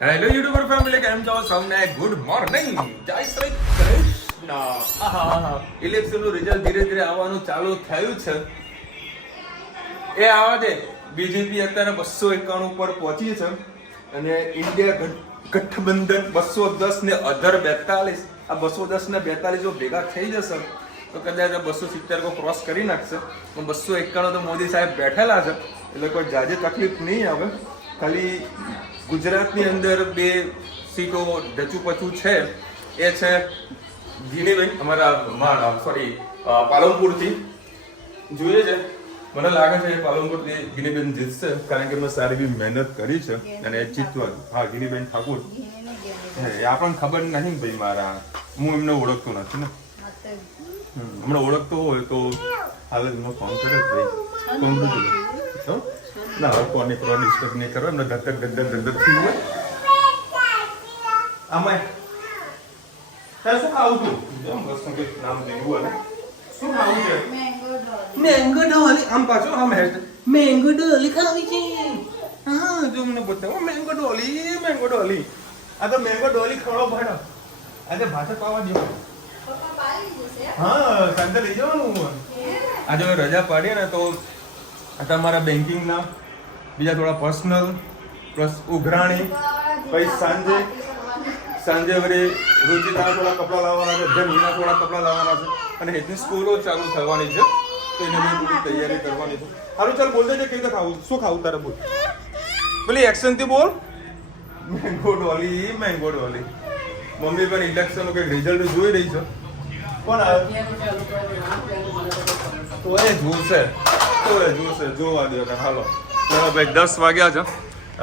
Hello YouTuber family, કેમ છો સૌને? ગુડ મોર્નિંગ, જય શ્રી કૃષ્ણ. ઇલેક્શનનું રિઝલ્ટ ધીરે ધીરે આવવાનું ચાલુ થયું છે. એ આવા દે. બીજેપી અત્યારે 291 ઉપર પહોંચી છે અને ઇન્ડિયા ગઠબંધન 210 ને અધર 42. આ 210 ને 42 જો ભેગા થઈ જશે તો કદાચ 270 કો ક્રોસ કરી નાખશે. 291 તો મોદી સાહેબ બેઠેલા છે એટલે કોઈ જાજી તકલીફ નહીં આવે. ખાલી ગુજરાતની અંદર 2 સીટો ઢચુપચું છે. એ છે ગિનીબેન અમારા પાલનપુરથી. જોઈએ છે, મને લાગે છે પાલનપુરથી ગિનીબેન જીતશે કારણ કે મેં સારી બી મહેનત કરી છે અને જીતવા. હા, ગિનીબેન ઠાકુર. એ આપણને ખબર નહીં ભાઈ, મારા હું એમને ઓળખતો નથી ને. હમણાં ઓળખતો હોય તો હાલ જ ફોન કર્યો ભાઈ. કોણ ના હવે કોને કરો ડિસ્ટર્બ નહીં કરો. એમને ધક થયું હોય આમાં. શું ખાવું છું? નામ દીધું અને શું ખાવું છે? મેંગો ડોલી. આમ પાછો આમ મેંગો ડોલી ખાવી છે. હા, જો મને બતાવો મેંગો ડોલી. આ તો મેંગો ડોલી ખવડો ભાડો. આજે ભાષા પાવા દો. હા, સાંજે લઈ જવાનું. આજે રજા પાડીએ ને તો તમારા બેન્કિંગના બીજા થોડા પર્સનલ પ્લસ ઉઘરાણી, પછી સાંજે વળી રુચિતાના થોડા કપડાં લાવવાના છે, જમીના થોડા કપડાં લાવવાના છે અને એટલી સ્કૂલો ચાલુ થવાની છે તો એને બી થોડી તૈયારી કરવાની છે. સારું, ચાલ બોલ દેજે કેવી રીતે ખાવું. શું ખાવું તારે બોલ. પેલી એક્શનથી બોલ. મેંગો ડોલી. મમ્મી પણ ઇલેક્શનનું કંઈક રિઝલ્ટ જોઈ રહી છે. કોણ આવે તો એ જોશે જોવા દો. હાલો ચાલો ભાઈ, 10 વાગ્યા છે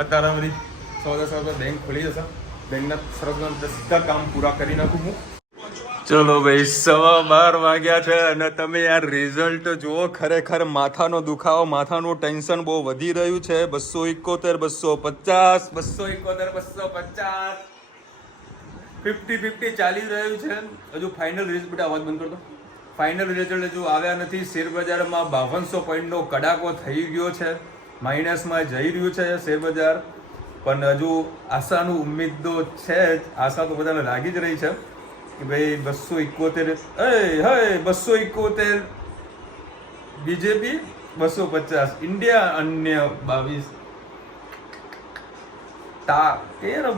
અત્યારે. બધી 10 બેંક ખુલી જશે. બેંકના સરસના બધા કામ પૂરા કરી નાખું હું. ચલો ભાઈ, 12:15 વાગ્યા છે અને તમે યાર રિઝલ્ટ જુઓ. ખરેખર માથાનો દુખાવો, માથાનું ટેન્શન બહુ વધી રહ્યું છે. 271, 250, 50-50 ચાલી રહ્યું છે. હજુ ફાઇનલ રિઝલ્ટ, બેટા અવાજ બંધ કરતો. ફાઇનલ રિઝલ્ટ હજુ આવ્યા નથી. શેરબજારમાં 5200 પોઈન્ટનો કડાકો થઈ ગયો છે. માઇનસમાં જઈ રહ્યું છે શેરબજાર. પણ હજુ આશાનું ઉમ્મીદો છે જ. આશા તો બધાને લાગી જ રહી છે કે ભાઈ 271 બીજેપી, 250 ઇન્ડિયા, અન્ય 22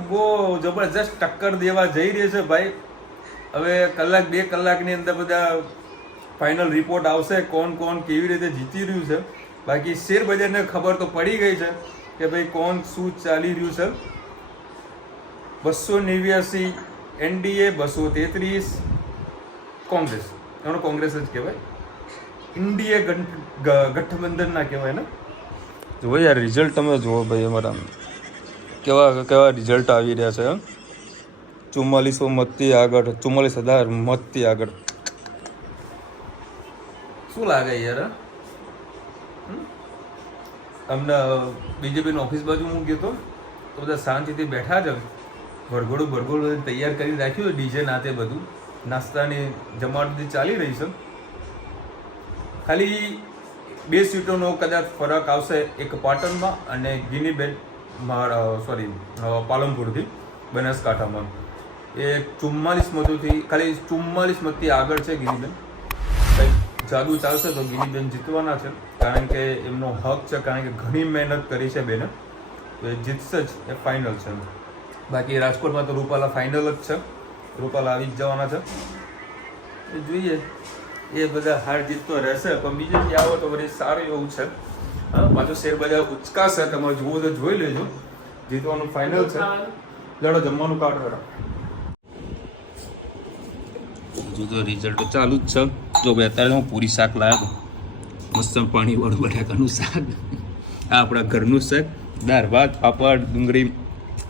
બહુ જબરજસ્ત ટક્કર દેવા જઈ રહી છે ભાઈ. હવે 1-2 કલાકની અંદર બધા ફાઇનલ રિપોર્ટ આવશે, કોણ કેવી રીતે જીતી રહ્યું છે. બાકી શેર બજારને ખબર તો પડી ગઈ છે કે ભાઈ કોણ શું ચાલી રહ્યું છે. 289 એનડીએ, 233 કોંગ્રેસ. એનો કોંગ્રેસ જ કહેવાય, ઇન્ડિયા ગઠબંધન ના કહેવાય ને. જુઓ યાર રિઝલ્ટ તમે જુઓ ભાઈ, અમારા કેવા રિઝલ્ટ આવી રહ્યા છે. 4400 મતથી આગળ, 44,000 મતથી આગળ. શું લાગે યાર? તમને બીજેપીની ઓફિસ બાજુ હું ગયો તો બધા શાંતિથી બેઠા છે. ભરઘોડું તૈયાર કરી રાખ્યું, ડીજે નાતે બધું નાસ્તાની જમાવટ ચાલી રહી છે. ખાલી 2 સીટોનો કદાચ ફરક આવશે, એક પાટણમાં અને ગિનીબેન પાલનપુરથી બનાસકાંઠામાં. એ 44 મતોથી, ખાલી 44 મતથી આગળ છે ગિનીબેન. જાદુ ચાલશે તો ગિનીબેન જીતવાના છે કારણ કે એમનો હક છે, કારણ કે ઘણી મહેનત કરી છે બેને. તો એ જીતશે જ, એ ફાઇનલ છે. બાકી રાજકોટમાં તો રૂપાલા ફાઇનલ જ છે, રૂપાલા આવી જ જવાના છે. એ જોઈએ, એ બધા હાર જીત તો રહેશે પણ બીજેપી આવો તો વળી સારું એવું છે. હા, પાછું શેર બજાર ઉચકાશે, તમારે જોવું તો જોઈ લેજો. જીતવાનું ફાઇનલ છે. લડો, જમવાનું કાઢો. હજુ તો રિઝલ્ટ ચાલુ જ છે. જો ભાઈ અત્યારે હું પૂરી શાક લાવ્યો હતો, મસ્ત પાણીવાળું બટાકાનું શાક. આ આપણા ઘરનું શાક, દાળ ભાત, પાપડ, ડુંગળી.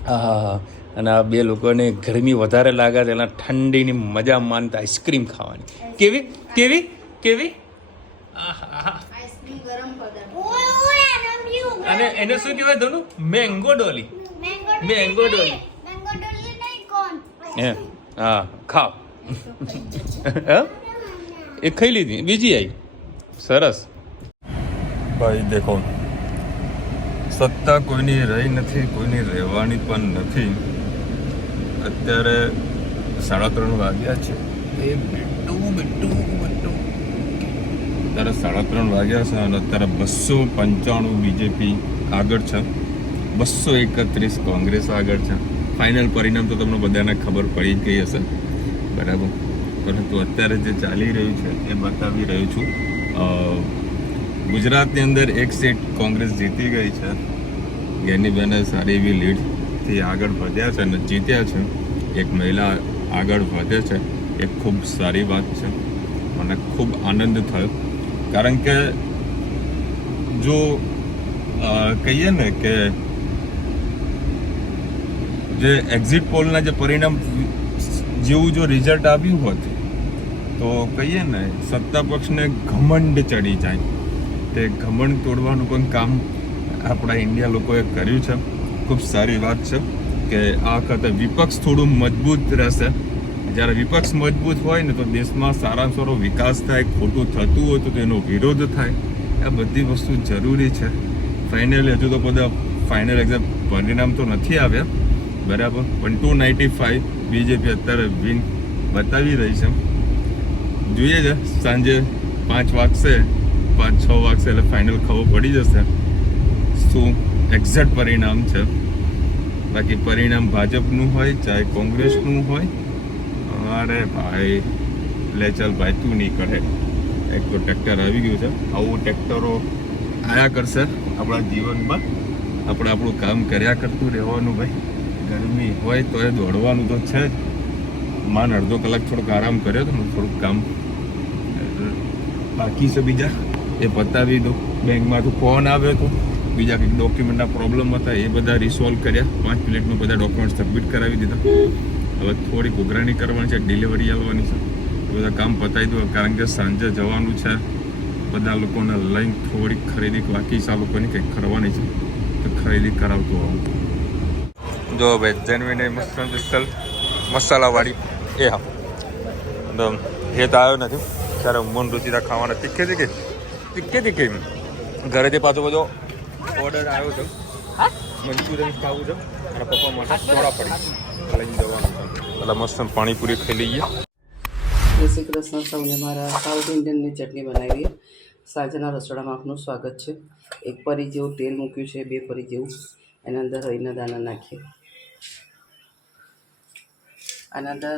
હા, અને આ 2 લોકોને ગરમી વધારે લાગે છે એટલે ઠંડીની મજા માનતા આઈસ્ક્રીમ ખાવાની. કેવી અને એને શું કહેવાય ધોનું? મેંગો ડોલી. હા, ખાઓ. એક ખાઈ લીધી, બીજી આવી. સરસ ભાઈ. દેખો સત્તા કોઈની રહી નથી, કોઈની રહેવાની પણ નથી. અત્યારે 3:30 વાગ્યા છે. એ અત્યારે 3:30 વાગ્યા છે અને અત્યારે 295 બીજેપી આગળ છે, 231 કોંગ્રેસ આગળ છે. ફાઇનલ પરિણામ તો તમને બધાને ખબર પડી જ ગઈ હશે, બરાબર. પરંતુ અત્યારે જે ચાલી રહ્યું છે એ બતાવી રહ્યું છું. ગુજરાતની અંદર એક સીટ કોંગ્રેસ જીતી ગઈ છે. જ્ઞાનીબેને સારી એવી લીડથી આગળ વધ્યા છે અને જીત્યા છે. એક મહિલા આગળ વધે છે, એ ખૂબ સારી વાત છે. મને ખૂબ આનંદ થયો, કારણ કે જો કહીએ ને કે જે એક્ઝિટ પોલના જે પરિણામ જેવું જો રિઝલ્ટ આવ્યું હોત તો કહીએ ને સત્તા પક્ષને ઘમંડ ચડી જાય. તે ઘમંડ તોડવાનું પણ કામ આપણા ઇન્ડિયા લોકોએ કર્યું છે. ખૂબ સારી વાત છે કે આ વખતે વિપક્ષ થોડું મજબૂત રહેશે. જ્યારે વિપક્ષ મજબૂત હોય ને તો દેશમાં સારામાં સારો વિકાસ થાય. ખોટું થતું હોય તો તેનો વિરોધ થાય. આ બધી વસ્તુ જરૂરી છે. ફાઇનલી હજુ તો બધા ફાઇનલ એક્ઝામ પરિણામ તો નથી આવ્યા, બરાબર. પણ 295 બીજેપી અત્યારે વિન બતાવી રહી છે. જોઈએ છે સાંજે 5 વાગશે, 5-6 વાગશે એટલે ફાઇનલ ખબર પડી જશે શું એક્ઝેક્ટ પરિણામ છે. બાકી પરિણામ ભાજપનું હોય ચાહે કોંગ્રેસનું હોય, અરે ભાઈ લે ચાલ ભાઈ તું નહીં કરે. એક તો ટ્રેક્ટર આવી ગયું છે. આવું ટ્રેક્ટરો આયા કરશે આપણા જીવનમાં. આપણે આપણું કામ કર્યા કરતું રહેવાનું ભાઈ. ગરમી હોય તો એ દોડવાનું તો છે જ. માન અડધો કલાક થોડોક આરામ કર્યો તો થોડુંક કામ બાકી છે બીજા એ પતાવી દો. બેંકમાંથી ફોન આવ્યો હતો, બીજા કંઈક ડોક્યુમેન્ટના પ્રોબ્લેમ હતા, એ બધા રિસોલ્વ કર્યા. 5 મિનિટમાં બધા ડોક્યુમેન્ટ સબમિટ કરાવી દીધા. હવે થોડીક ઉઘરાણી કરવાની છે, ડિલિવરી આવવાની છે, બધા કામ પતાવી દો. કારણ કે સાંજે જવાનું છે બધા લોકોને લઈને. થોડીક ખરીદી બાકી છે આ લોકોની, કંઈક કરવાની છે તો ખરીદી કરાવતો આવું. જો ભાઈ જેનવીને મસાલાવાળી એ હા એ તો આવ્યો નથી. ત્યારે મન રુચિતા ખાવાના તીખે ઘરેથી પાછો બધો ઓર્ડર આવ્યો છે. મંચુરિયન ખાવું છે અને પપ્પા માટે થોડા પડી લઈને જવાનું છે. એટલે મસ્ત પાણીપુરી ખાઈ લઈએ. જય શ્રી કૃષ્ણ સૌને. મારા સાઉથ ઇન્ડિયનની ચટણી બનાવી. સાંજના રસોડામાં આપનું સ્વાગત છે. 1 પરી જેવું તેલ મૂક્યું છે, 2 પરી જેવું. એના અંદર રઈના દાણા નાખીએ. આના અંદર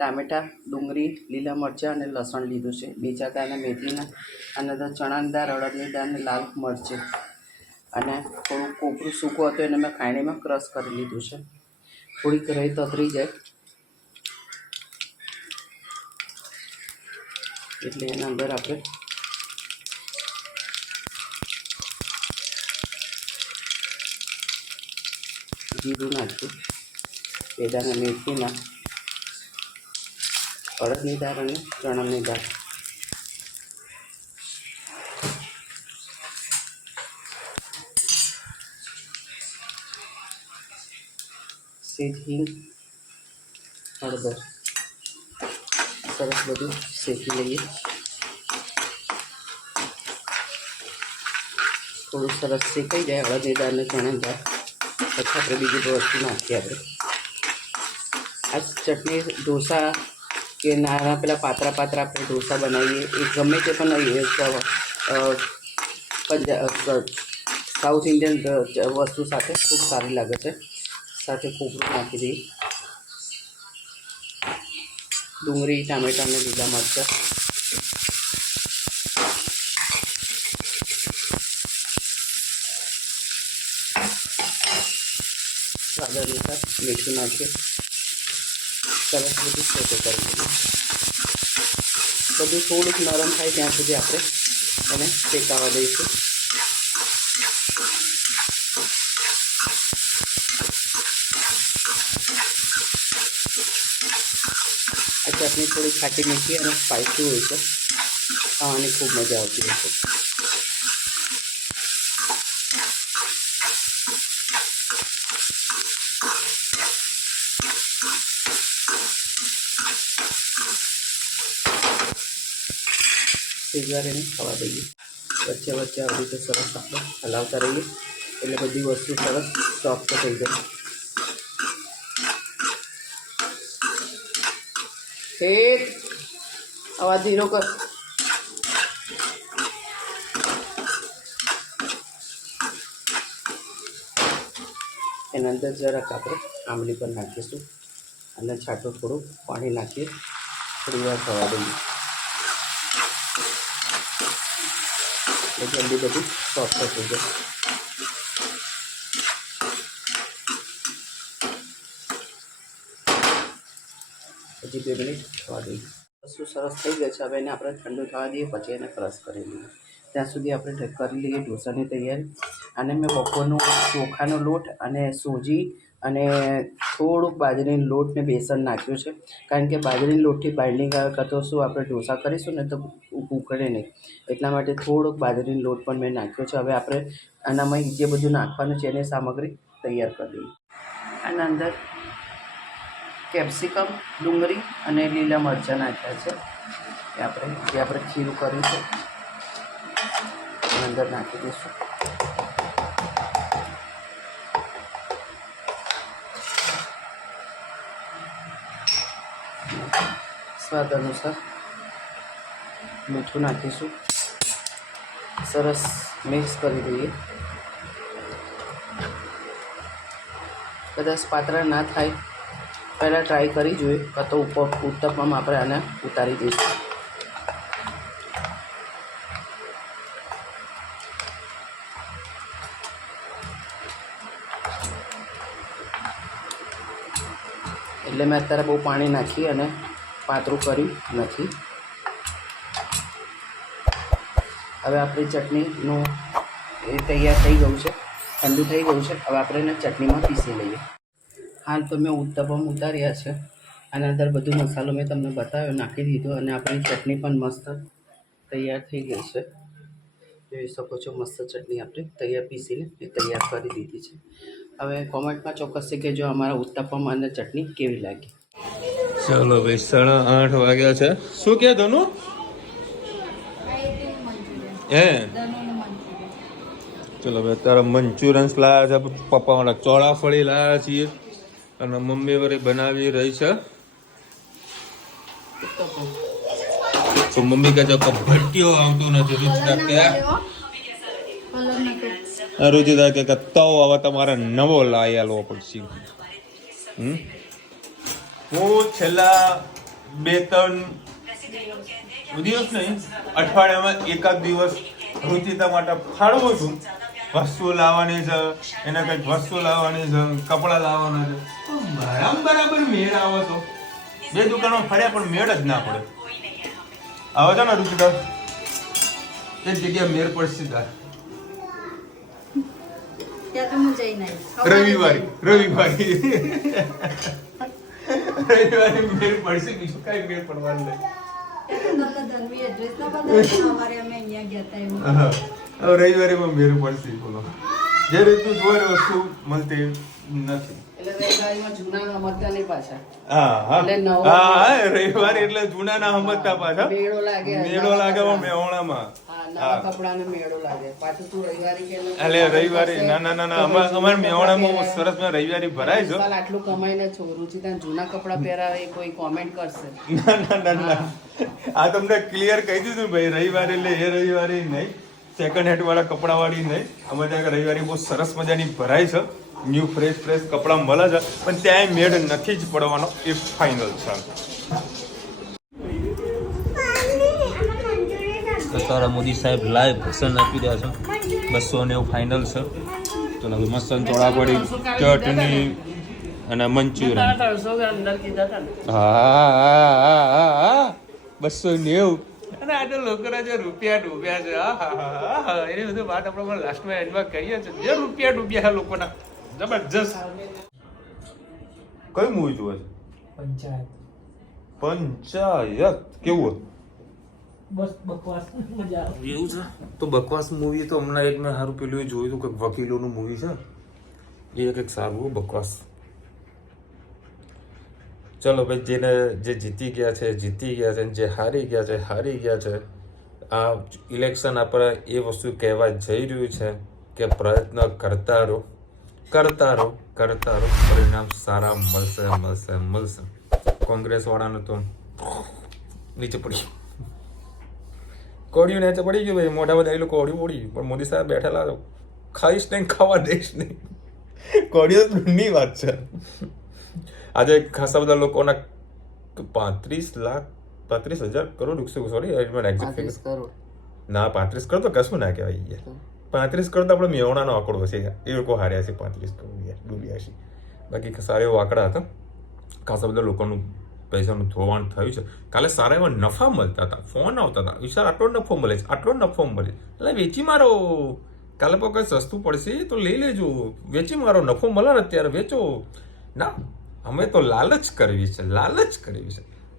ટામેટાં, ડુંગળી, લીલા મરચાં અને લસણ લીધું છે. 2-4 દાણા મેથીના. આના અંદર ચણાની દાળ, અડદની દાળ અને લાલ મરચું અને થોડું કોપરું સૂકું હતું એને મેં ખાણીમાં ક્રશ કરી લીધું છે. થોડીક રહી તતરી જાય એટલે એના અંદર આપણે જીરું નાખ્યું, 2 દાણા મેથીના, અડદની દાળ અને ચણાની દાળ. સેજ હિંગ, હળદર. સરસ બધું શેકી લઈએ. થોડું સરસ શેકાઈ જાય અડદની દાળ અને ચણાની દાળ પછી આપણે બીજી વસ્તુ નાખીએ. આપણે આ ચટણી ઢોસા કે નાના પેલા પાતળા આપણે ઢોસા બનાવીએ એ ગમે તે પણ સાઉથ ઇન્ડિયન વસ્તુ સાથે ખૂબ સારી લાગે છે. સાથે કોપરું નાખી દઈએ, ડુંગળી, ટામેટાં અને લીલા મરચાં. સ્વાદ અનુસાર મીઠું નાખીએ. સરસ બધું સોતે કરી દઈએ. બધું થોડુંક નરમ થાય ત્યાં સુધી આપણે એને શેકાવા દઈશું. આ ચટણી થોડી ખાટી મીઠી અને સ્પાઇસી હોય છે. ખાવાની ખૂબ મજા આવતી હોય છે. શેકવાર એને ખાવા દઈએ. વચ્ચે વચ્ચે આવી રીતે સરસ આપણે હલાવતા રહીએ એટલે બધી વસ્તુ સરસ સોફ્ટ થઈ જાય. આવા ધીરો કર. એના અંદર જરાક આપણે આંબલી પર નાખીશું અને છાંટો થોડું પાણી નાખીએ, થોડી વાર થવા દઈએ એટલે જલ્દી બધું સોફ્ટ થઈ જાય. હજી 2 મિનિટ થવા દઈએ. વસ્તુ સરસ થઈ ગઈ છે. હવે એને આપણે ઠંડુ થવા દઈએ, પછી એને ક્રશ કરી લઈએ. ત્યાં સુધી આપણે કરી લઈએ ઢોસાની તૈયારી. અને મેં બપોરનું ચોખાનો લોટ અને સૂજી અને થોડુંક બાજરીનો લોટ ને બેસન નાખ્યું છે, કારણ કે બાજરીના લોટથી બાઇન્ડિંગ આવે. કાં તો શું આપણે ઢોસા કરીશું ને તો ઉકળે નહીં, એટલા માટે થોડોક બાજરીનો લોટ પણ મેં નાખ્યો છે. હવે આપણે આનામાં જે બધું નાખવાનું છે એની સામગ્રી તૈયાર કરી દઈએ. આના અંદર કેપ્સિકમ, ડુંગળી અને લીલા મરચાં નાખ્યા છે. એ આપણે ખીરું કર્યું છે અંદર નાખી દઈશું. સ્વાદ અનુસાર મીઠું નાખીશું. સરસ મિક્સ કરી દઈએ. કદાચ પાતળા ના થાય પહેલાં ટ્રાય કરી જોઈએ, કાં તો ઉત્તપમાં આપણે આને ઉતારી દઈશું. એટલે મેં અત્યારે બહુ પાણી નાખી અને પાતળું કર્યું નથી. હવે આપણી ચટણીનું એ તૈયાર થઈ ગયું છે, ઠંડુ થઈ ગયું છે. હવે આપણે એને ચટણીમાં પીસી લઈએ. હાલ તો મેં ઉત્તપમ ઉતાર્યા છે. આના અંદર બધું મસાલો મેં તમને બતાવ્યો, નાખી દીધો અને આપણી ચટણી પણ મસ્ત તૈયાર થઈ ગઈ છે. જોઈ શકો છો, મસ્ત ચટણી આપણે તૈયાર પીસીને એ તૈયાર કરી દીધી છે. હવે કોમેન્ટમાં ચોક્કસથી કહેજો અમારા ઉત્તપમ અને ચટણી કેવી લાગી. ચલો ભાઈ, 8:30 વાગ્યા છે. શું કે ધનુ? હે ચલો ભાઈ, અત્યારે મંચુરિયન્સ લાવ્યા છે. પપ્પા મારા ચોળાફળી લાવ્યા છીએ અને મમ્મી વળી બનાવી રહી છે. તો મમ્મી કહે છે કે ભટ્ટીઓ આવતો નથી. રુચિતા કે તવ હવે તમારે નવો લાવી આલવો પડશે. હું છેલ્લા 2-3 દિવસ નહીં, અઠવાડિયામાં એકાદ દિવસ રુચિતા માટે ફાળવું છું. વસ્તુ લાવવાની છે, એને કંઈક વસ્તુ લાવવાની છે, કપડાં લાવવાના છે. બરાબર મેળ આવે તો 2 દુકાનો ફર્યા પણ મેળ જ ના પડે. આવે છે ને રુચિતા, એક જગ્યા મેળ પડશે તાર. રવિવારે મેળ પડશે, બીજું કઈ મેળ પડવાનું નહીં. રવિવારે મેળ પડશે. બોલો, જે રીતનું જોઈ વસ્તુ મળતી નથી. રવિવારે એટલે જૂના ના સમજતા પાછા મેળો લાગે મેહોણામાં. એટલે રવિવારે ના અમારે મેહોણામાં સરસ રવિવારે ભરાય છે. આટલું કમાઈને રુચિતા જૂના કપડા પહેરાવે કોઈ કોમેન્ટ કરશે? ના, આ તમને ક્લિયર કહી દીધું ભાઈ. રવિવારે એટલે એ રવિવારે નહીં, સેકન્ડ હેન્ડ વાળા કપડા વાળી નહીં. અમે ત્યાં રવિવારે બહુ સરસ મજાની ભરાય છે. ન્યૂ ફ્રેશ કપડાં મળે છે, પણ ત્યાં મેળ નથી જ પડવાનો, એ ફાઇનલ છે. તારા મોદી સાહેબ લાઈવ ભાષણ આપી રહ્યા છે. 290 ફાઇનલ છે. તો મસ્તન ચોળાફળી, ચટણી અને મંચુરિયન. હા 290. અને આ તો લોકોના જે રૂપિયા ડૂબ્યા છે, એની બધું વાત આપણે લાસ્ટમાં એન્ડમાં કરીએ છીએ. જે રૂપિયા ડૂબ્યા છે લોકોના, જબરજસ્ત. કઈ મૂવી જોવે છે? પંચાયત કેવું? બસ બકવાસ, મજા આવે એવું છે. તો બકવાસ મૂવી તો હમણાં એક મેં સારું પેલું જોયું હતું કે વકીલોનું મૂવી છે, એ એક સારું બકવાસ. ચલો ભાઈ, જે જીતી ગયા છે, જે હારી ગયા છે. આ ઇલેક્શન આપણે એ વસ્તુ કહેવા જઈ રહ્યું છે કે પ્રયત્ન કરતા રહો, પરિણામ સારા મળશે. કોંગ્રેસ વાળાને તો નીચે પડી કોડિયું નીચે પડી ગયું ભાઈ, મોઢા બધા એ લોકો કોડિયું પડી ગયું, પણ મોદી સાહેબ બેઠેલા ખાઈશ નહીં, ખાવા દઈશ નહીં. કોડિયું દૂરની વાત છે. આજે ખાસા બધા લોકોના 35,000 કરોડ સોરી ના 35 કરોડ તો કશું ના કહેવાય. 35 કરોડ તો આપણે મેવણાનો આંકડો છે, એ લોકો હાર્યા છે 35 કરોડ ડૂબ્યા છે. બાકી સારા એવા આંકડા હતા. ખાસા બધા લોકોનું પૈસાનું ધોવાણ થયું છે. કાલે સારા એવા નફા મળતા હતા, ફોન આવતા હતા, વિચાર આટલો નફો મળે છે, એટલે વેચી મારો, કાલે પણ કંઈ સસ્તું પડશે તો લઈ લેજો, વેચી મારો, નફો મળે ને અત્યારે વેચો. ના, અમે તો લાલચ કરવી છે.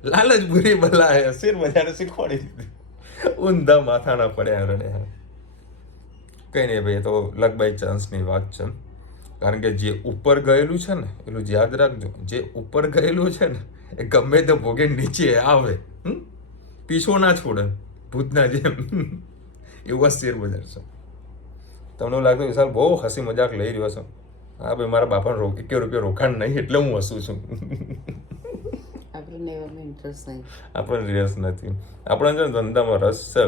લાલચ બુરી બલા હે, શેર બજારે શીખવાડી દીધી. ઊંધા માથાના પડ્યા રડે. કઈ નહીં ભાઈ, તો લક બાય ચાન્સની વાત છે. કારણ કે જે ઉપર ગયેલું છે ને એટલું યાદ રાખજો, જે ઉપર ગયેલું છે ને એ ગમે તે ભોગે નીચે આવે, પીછો ના છોડે, ભૂતના જેમ. એવું શેર બજાર છે. તમને લાગતું વિશાલ બહુ હસી મજાક લઈ રહ્યો છો. હા ભાઈ, મારા બાપાને ₹1 રોકાણ નહીં એટલે હું હસું છું. આપણને રસ નથી. આપણે છે ને ધંધામાં રસ છે.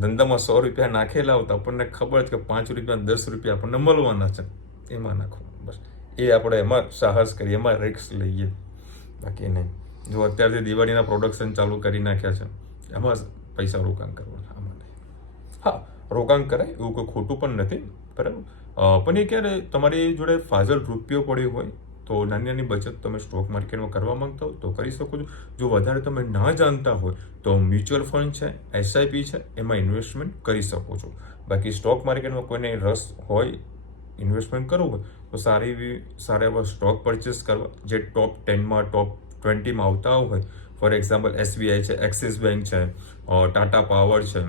ધંધામાં ₹100 નાખેલા હોય તો આપણને ખબર છે કે ₹5 ₹10 આપણને મળવાના છે, એમાં નાખો બસ. એ આપણે એમાં સાહસ કરીએ, એમાં રિસ્ક લઈએ, બાકી નહીં. જો અત્યારથી દિવાળીના પ્રોડક્શન ચાલુ કરી નાખ્યા છે, એમાં પૈસા રોકાણ કરવાના, આમાં નહીં. હા, રોકાણ કરાય એવું કોઈ ખોટું પણ નથી, બરાબર. પણ એ ક્યારે તમારી જોડે ફાજલ રૂપિયો પડ્યો હોય તો નાની બચત તમે સ્ટોક માર્કેટમાં કરવા માંગતા હો તો કરી શકો છો. જો વધારે તમે ના જાણતા હોય તો મ્યુચ્યુઅલ ફંડ છે, SIP છે, એમાં ઇન્વેસ્ટમેન્ટ કરી શકો છો. બાકી સ્ટોક માર્કેટમાં કોઈને રસ હોય, ઇન્વેસ્ટમેન્ટ કરવું હોય તો સારા એવા સ્ટોક પરચેસ કરવા જે ટોપ 10માં ટોપ 20માં આવતા હોય. ફોર એક્ઝામ્પલ SBI છે, એક્સિસ બેંક છે, ટાટા પાવર છે,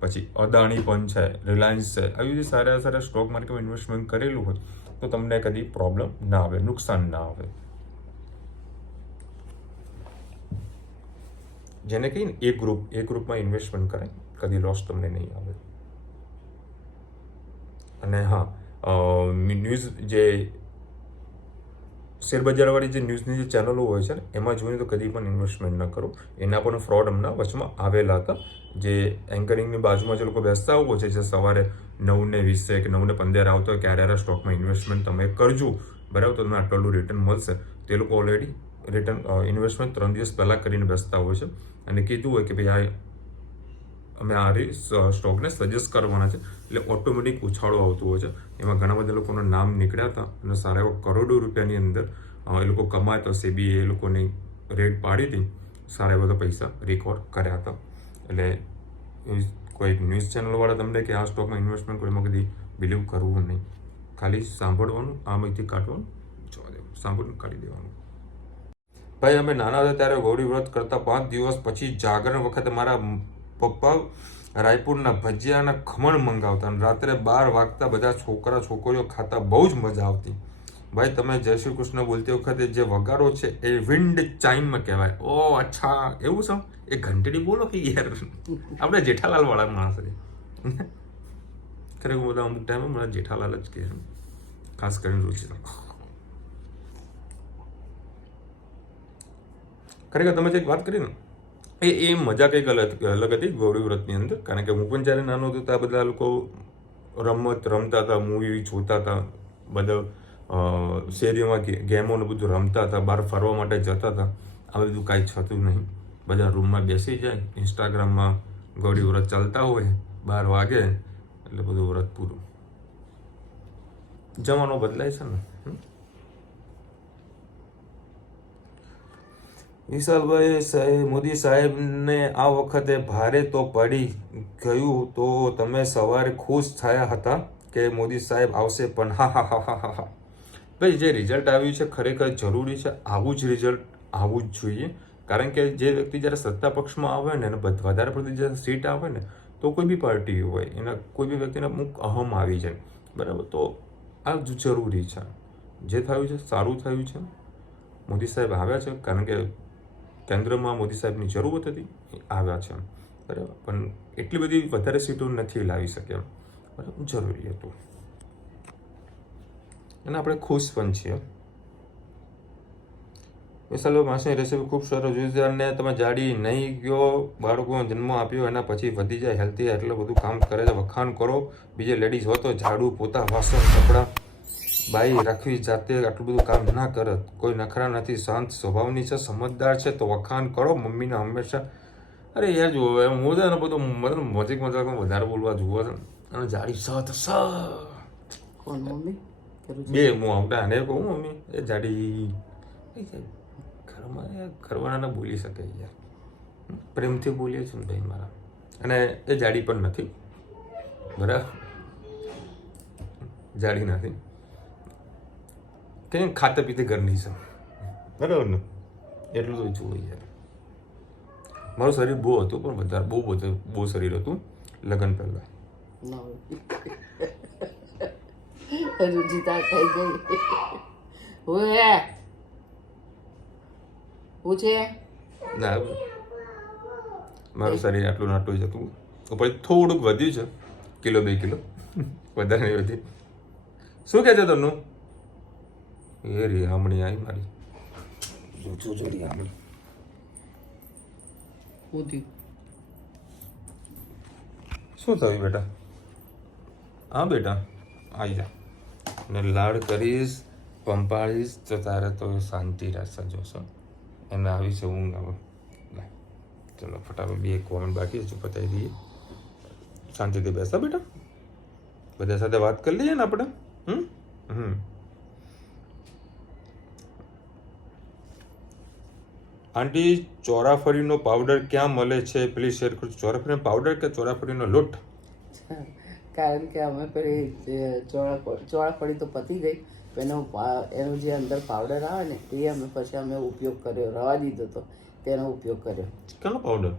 પછી અદાણી પણ છે, રિલાયન્સ છે. આવી રીતે સારા સ્ટોક માર્કેટમાં ઇન્વેસ્ટમેન્ટ કરેલું હોય તો તમને કદી પ્રોબ્લેમ ના આવે, નુકસાન ના આવે. જેને કહીને એ ગ્રુપમાં ઇન્વેસ્ટમેન્ટ કરે, કદી લોસ તમને નહીં આવે. અને હા, ન્યૂઝ જે શેરબજારવાળી જે ન્યૂઝની જે ચેનલો હોય છે ને એમાં જોઈને તો કદી પણ ઇન્વેસ્ટમેન્ટ ન કરો. એના પણ ફ્રોડ હમણાં વચમાં આવેલા હતા. જે એન્કરિંગની બાજુમાં જે લોકો બેસતા હોય છે, જે સવારે 9:20 કે 9:15 આવતો હોય ક્યારે સ્ટોકમાં ઇન્વેસ્ટમેન્ટ તમે કરજો, બરાબર, તો તમને આટલું રિટર્ન મળશે. તે લોકો ઓલરેડી ઇન્વેસ્ટમેન્ટ 3 દિવસ પહેલાં કરીને બેસતા હોય છે અને કીધું હોય કે ભાઈ અમે આ સ્ટોકને સજેસ્ટ કરવાના છે, એટલે ઓટોમેટિક ઉછાળો આવતો હોય છે. એમાં ઘણા બધા લોકોના નામ નીકળ્યા હતા અને સારા એવા કરોડો રૂપિયાની અંદર એ લોકો કમાયા હતા. SEBI એ લોકોની રેડ પાડી હતી, સારા બધા પૈસા રિકવર કર્યા હતા. એટલે કોઈ ન્યૂઝ ચેનલવાળા તમને કે આ સ્ટોકમાં ઇન્વેસ્ટમેન્ટ કરો એમાં કદી બિલીવ કરવું નહીં. ખાલી સાંભળવાનું, આ માહિતી કાઢવાનું, જવા દેવાનું, સાંભળીને કાઢી દેવાનું. ભાઈ, અમે નાના હતા ત્યારે ગૌરી વ્રત કરતા 5 દિવસ પછી જાગરણ વખતે મારા પપ્પા રાયપુરના ભજીયા અને ખમણ મંગાવતા અને રાત્રે 12 વાગતા બધા છોકરીઓ ખાતા બહુ જ મજા આવતી. ભાઈ, તમે જય શ્રી કૃષ્ણ બોલતી વખતે જે વગાડો છે એ વિન્ડ ચાઇમ કહેવાય. ઓ અચ્છા, એવું છે? એ ઘંટડી બોલો કે યાર, આપણે જેઠાલાલ વાળા માણસ છે. ખરેખર બધા અમુક ટાઈમે મને જેઠાલાલ જ કહે, ખાસ કરીને રુચિ. ખરેખર તમે જે વાત કરી ને એ મજા કંઈક અલગ હતી ગૌરી વ્રતની અંદર. કારણ કે હું પણ જ્યારે નાનો હતો ત્યાં બધા લોકો રમત રમતા હતા, મૂવી જોતા હતા, બધા શેરીઓમાં ગેમોને બધું રમતા હતા, બહાર ફરવા માટે જતા હતા. આ બધું કાંઈ થતું નહીં. બધા રૂમમાં બેસી જાય, ઇન્સ્ટાગ્રામમાં ગૌરી વ્રત ચાલતા હોય, 12 વાગે એટલે બધું વ્રત પૂરું. જમાનો બદલાય છે ને. વિશાલભાઈ, મોદી સાહેબને આ વખતે ભારે તો પડી ગયું, તો તમે સવારે ખુશ થયા હતા કે મોદી સાહેબ આવશે, પણ હા. ભાઈ, જે રિઝલ્ટ આવ્યું છે ખરેખર જરૂરી છે. આવું જ રિઝલ્ટ આવવું જ જોઈએ. કારણ કે જે વ્યક્તિ જ્યારે સત્તા પક્ષમાં આવે ને અને વધારે પડતી જ્યારે સીટ આવે ને તો કોઈ બી પાર્ટી હોય એના કોઈ બી વ્યક્તિને અમુક અહમ આવી જાય, બરાબર. તો આ જ જરૂરી છે. જે થયું છે સારું થયું છે. મોદી સાહેબ આવ્યા છે કારણ કે કેન્દ્રમાં મોદી સાહેબની જરૂરત હતી, આવ્યા છે, બરાબર. પણ એટલી બધી વધારે સીટો નથી લાવી શક્યા, બરાબર. જરૂરી હતું. અને આપણે ખુશ પણ છીએ. વિશાલભાઈ માસની રેસીપી ખૂબ સરસ છે અને તમે જાડી નહીં ગયો, બાળકોને જન્મ આપ્યો એના પછી વધી જાય, હેલ્ધી એટલું બધું કામ કરે છે. વખાણ કરો. બીજે લેડીઝ હોય તો ઝાડુ, પોતા, વાસણ, કપડાં બાઈ રાખવી, જાતે આટલું બધું કામ ના કરે. કોઈ નખરા નથી, શાંત સ્વભાવની છે, સમજદાર છે, તો વખાણ કરો. મમ્મીને હંમેશા અરે યાર જુઓ હું છે ને બધું મતલબ મજાકમાં વધારે બોલવા જુઓ છે અને જાડી સત સ કોણ મમ્મી? બે હું આવતા અને કહું મમ્મી એ જાડી ઘરવાળાને બોલી શકે યાર, પ્રેમથી બોલીએ છું ને ભાઈ મારા. અને એ જાડી પણ નથી, બરાબર, જાડી નથી, કંઈ ખાતે પીતે ઘરની છે, બરાબર ને? એટલું તો જુઓ યાર. મારું શરીર બહુ હતું પણ વધારે બહુ શરીર હતું લગ્ન પહેલા. રુચિતા ખાઈ ગઈ. ઓએ હું છે ના, મારું શરીર આટલું નાટું જ હતું. ઉપર થોડુંક વધ્યું છે, 1-2 કિલો, વધારે નહીં વધી. શું કહે છે તમને? એ રી હમણી આવી મારી જોડી આમણી. શું થયું બેટા? હા બેટા આવી જા, ને લાડ કરીશ, પંપાળીશ તો તારે તો શાંતિ રહેશે. જોશો એને આવી છે ઊંઘ આવે. ચલો ફટાફટ 2 કોમેન્ટ બાકી છે, પતાવી દઈએ. શાંતિથી બેસા બેટા, બધા સાથે વાત કરી લઈએ ને આપણે. આંટી ચોરાફળીનો પાવડર ક્યાં મળે છે પ્લીઝ શેર કરજો. ચોરાફળીનો પાવડર કે ચોરાફળીનો લોટ? કારણ કે અમે પેલી ચોળાફળી તો પતી ગઈ, એનો જે અંદર પાવડર આવે ને એ પછી અમે ઉપયોગ કર્યો, રવા દીધો તો તેનો ઉપયોગ કર્યો. કેનો પાવડર?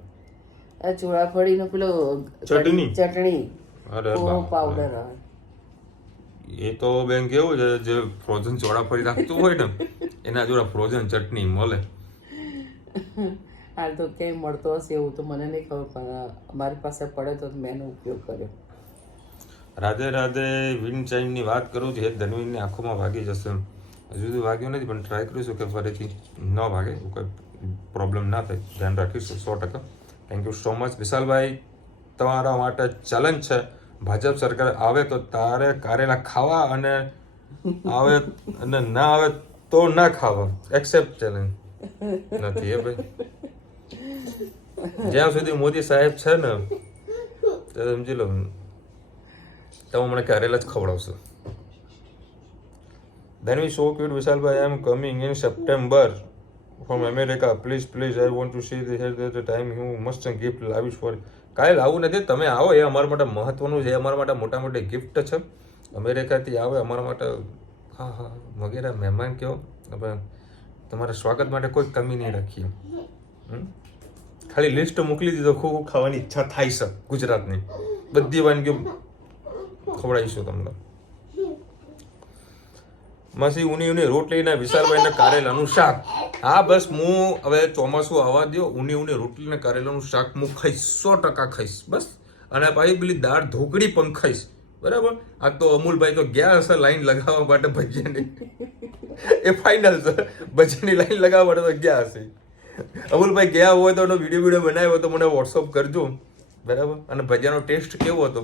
ચોળાફળીનો પેલો ચટણી પાવડર આવે. એ તો બેન કેવું છે, જે ફ્રોઝન ચોળાફળી રાખતું હોય ને એના જોડે ફ્રોઝન ચટણી મળે. હાલ તો ક્યાંય મળતો હશે એવું તો મને નહીં ખબર, પણ અમારી પાસે પડે તો મેં એનો ઉપયોગ કર્યો. રાધે રાધે. વિન્ડ ચાઇમની વાત કરું છું, એ ધનવીનની આંખોમાં વાગી જશે. હજુ સુધી વાગ્યું નથી પણ ટ્રાય કરીશું કે ફરીથી ન વાગે, કોઈ પ્રોબ્લેમ ના થાય, ધ્યાન રાખીશું 100%. થેન્ક યુ સો મચ વિશાલભાઈ. તમારા માટે ચેલેન્જ છે, ભાજપ સરકાર આવે તો તારે કારેલા ખાવા અને આવે અને ના આવે તો ના ખાવા. એક્સેપ્ટ ચેલેન્જ નથી એ ભાઈ. જ્યાં સુધી મોદી સાહેબ છે ને સમજી લો તમે મને કારેલા જ ખવડાવશો. Then we so cute Vishalbhai. I am coming in September from America. Please I want to see the time you must gift lavish for. કાંઈ લાવવું નથી, તમે આવો એ અમારા માટે મહત્વનું છે, અમારા માટે મોટા મોટી ગિફ્ટ છે. અમેરિકાથી આવે અમારા માટે હા વગેરે મહેમાન કહો, આપણે તમારા સ્વાગત માટે કોઈ કમી નહીં રાખીએ. ખાલી લિસ્ટ મોકલી દીધો, ખૂબ ખાવાની ઈચ્છા થાય છે ગુજરાતની બધી વાનગીઓ ખવડાવીશું તમને. માસી ઊની રોટલી ને વિશાલભાઈને કારેલાનું શાક. હા બસ હું હવે ચોમાસું આવવા દો, ઊની રોટલી ને કારેલાનું શાક હું ખાઈશ, 100% ખાઈશ બસ. અને પાછી પેલી દાળ ઢોકળી પણ ખાઈશ, બરાબર. આ તો અમૂલભાઈ તો ગયા હશે લાઈન લગાવવા માટે ભજીયાની, એ ફાઇનલ છે, ભજીયાની લાઈન લગાવવા માટે તો ગયા હશે. અમૂલભાઈ ગયા હોય તો એનો વિડીયો બનાવ્યો હોય તો મને વોટ્સઅપ કરજો, બરાબર. અને ભજીયાનો ટેસ્ટ કેવો હતો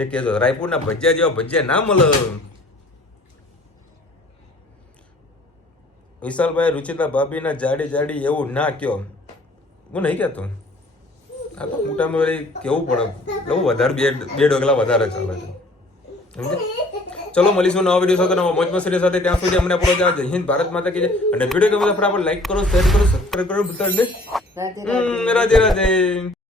એ કહેજો. રાયપુરના ભજીયા જેવા ભજીયા ના મળે. વિશાલભાઈ રુચિતા ભાભીના જાડી એવું ના કયો. હું નહીં કહેતો, આ તો મોટામાં વળી કેવું પડે, બહુ વધારે બે ડગલા વધારે ચાલે છે, સમજે. ચલો મળીશું નવા વિડીયો સાથે, નવા મોજ મસ્તી સાથે. ત્યાં સુધી અમને આપણો જય હિન્દ, ભારત માતા કી જય. અને વિડીયો ગમે તો ફટાફટ લાઈક કરો, શેર કરો, સબસ્ક્રાઈબ કરો. રાધે રાધે.